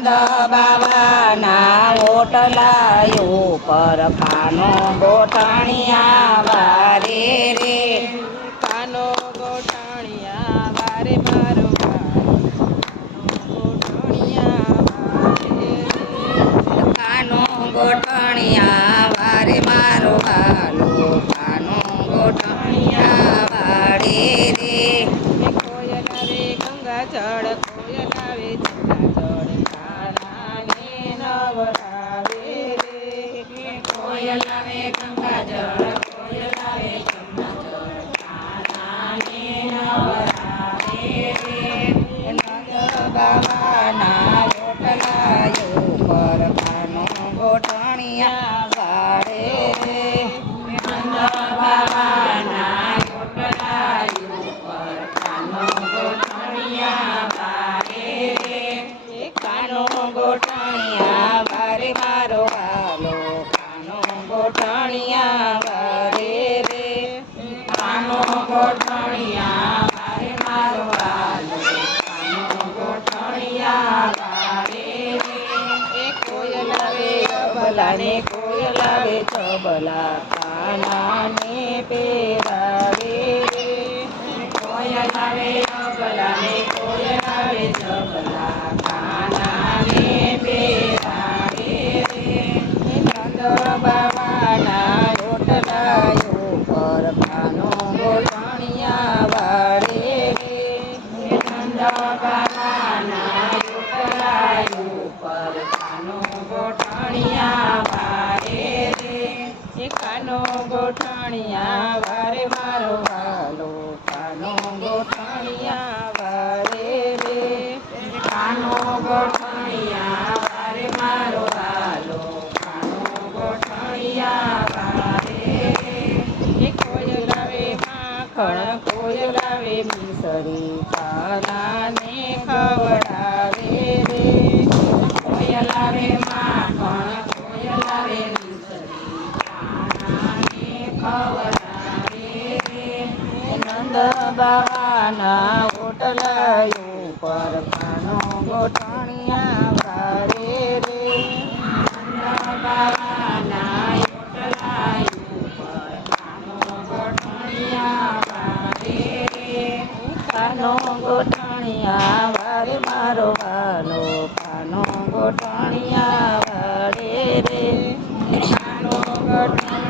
નંદ બાબાના ઓટલા ઉપર પાનો ગોટાણિયા વારે રે. પાનો ગોટાણિયા વારે મારો પાનો ગોટાણિયા વારે મારો હાલો પાનો ગોટાણિયા વારે રે. કોયલ રે ગંગા ચડ કોયલ આવે જળ ગોઠણિયા કરે રે. કાનો ગોઠણિયા મારે મારો વાલો કાનો ગોઠણિયા કરે રે. કોયલ રે ને કોયલ રે ચબલા. કાના ને પેરા caminhava. પરમાનો ગોઠણિયા કરે રે. બાબાના પાનો ગોઠણિયા વારે મારો વાલો પાનો ગોઠણિયા વારે રે. પાનો ગોઠણિયા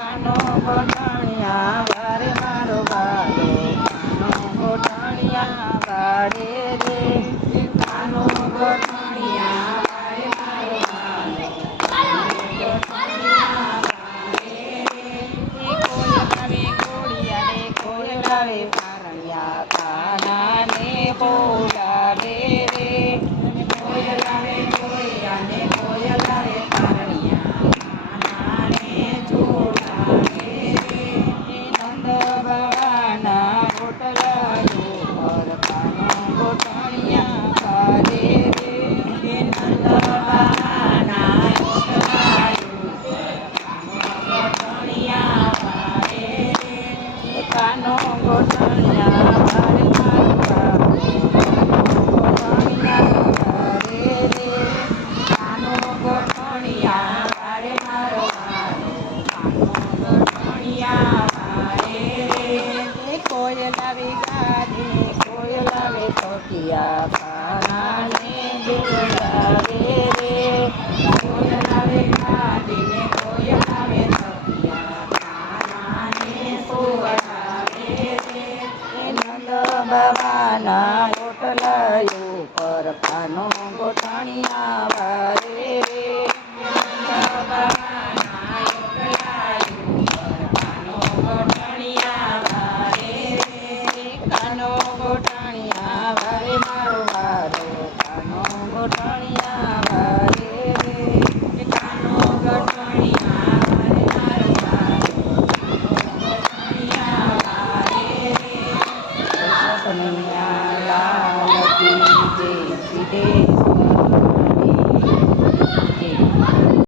બાબાના પર પાનો ગોઠાણી ગોઠણિયા